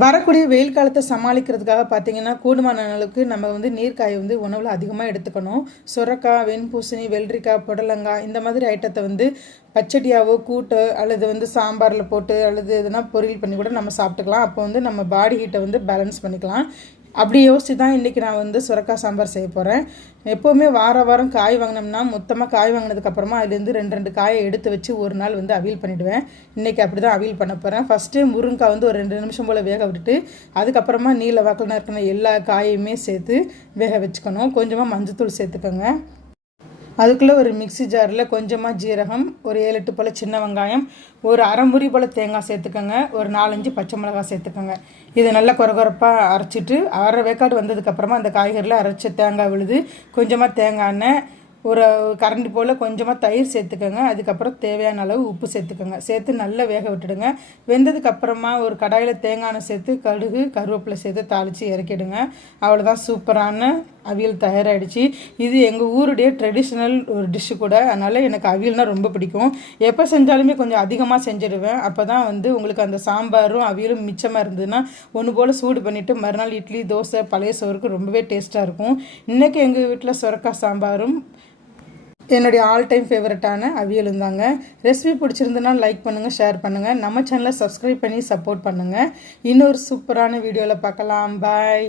வரக்கூடிய வெயில் காலத்தை சமாளிக்கிறதுக்காக பார்த்தீங்கன்னா கூடுமான அளவுக்கு நம்ம நீர்க்காயை உணவில் அதிகமாக எடுத்துக்கணும். சுரக்காய், வெண்பூசணி, வெள்ளரிக்காய், புடலங்காய் இந்த மாதிரி ஐட்டத்தை பச்சடியாவோ கூட்டு அல்லது சாம்பாரில் போட்டு அல்லது எதுனா பொரியல் பண்ணி கூட நம்ம சாப்பிட்டுக்கலாம். அப்போ நம்ம பாடி ஹீட்டை பேலன்ஸ் பண்ணிக்கலாம். அப்படி யோசித்து தான் இன்றைக்கி நான் சுரக்காய் சாம்பார் செய்ய போகிறேன். எப்போவுமே வாரம் காய் வாங்கினோம்னா மொத்தமாக காய் வாங்கினதுக்கப்புறமா அதுலேருந்து ரெண்டு காயை எடுத்து வச்சு ஒரு நாள் அவியல் பண்ணிவிடுவேன். இன்றைக்கி அப்படி தான் அவியல் பண்ண போகிறேன். ஃபஸ்ட்டு முருங்காய் ஒரு 2 நிமிஷம் போல் வேக விட்டுட்டு அதுக்கப்புறமா நீல வாக்கில் இருக்கிற எல்லா காயுமே சேர்த்து வேக வச்சுக்கணும். கொஞ்சமாக மஞ்சத்தூள் சேர்த்துக்கோங்க. அதுக்குள்ளே ஒரு மிக்சி ஜாரில் கொஞ்சமாக ஜீரகம், ஒரு 7-8 போல் சின்ன வெங்காயம், ஒரு அரை முறி போல் தேங்காய் சேர்த்துக்கோங்க, ஒரு 4-5 பச்சை மிளகாய் சேர்த்துக்கோங்க. இதை நல்லா கொரகொரப்பாக அரைச்சிட்டு அரை வேக்காடு வந்ததுக்கப்புறமா அந்த காய்கறியில் அரைச்ச தேங்காய் விழுது, கொஞ்சமாக தேங்காய் எண்ணெய், ஒரு கரண்டி போல் கொஞ்சமாக தயிர் சேர்த்துக்கோங்க. அதுக்கப்புறம் தேவையான அளவு உப்பு சேர்த்துக்கோங்க. சேர்த்து நல்லா வேக விட்டுடுங்க. வெந்ததுக்கப்புறமா ஒரு கடாயில் தேங்காய் எண்ணெய் சேர்த்து கடுகு கருவேப்பிலை சேர்த்து தாளித்து இறக்கிடுங்க. அவ்வளோதான், சூப்பரான அவியல் தயாராகிடுச்சு. இது எங்கள் ஊருடைய ட்ரெடிஷ்னல் ஒரு டிஷ்ஷு கூட. அதனால் எனக்கு அவியல்னால் ரொம்ப பிடிக்கும். எப்போ செஞ்சாலுமே கொஞ்சம் அதிகமாக செஞ்சுடுவேன். அப்போ தான் உங்களுக்கு அந்த சாம்பாரும் அவியலும் மிச்சமாக இருந்ததுன்னா ஒன்று போல் சூடு பண்ணிவிட்டு மறுநாள் இட்லி, தோசை, பழைய சோறுக்கு ரொம்பவே டேஸ்ட்டாக இருக்கும். இன்றைக்கி எங்கள் வீட்டில் சுரக்காய் சாம்பாரும் என்னுடைய ஆல் டைம் ஃபேவரட்டான அவியலும் தாங்க. ரெசிபி பிடிச்சிருந்ததுன்னா லைக் பண்ணுங்கள், ஷேர் பண்ணுங்கள். நம்ம சேனலை சப்ஸ்கிரைப் பண்ணி சப்போர்ட் பண்ணுங்கள். இன்னொரு சூப்பரான வீடியோவில் பார்க்கலாம். பாய்.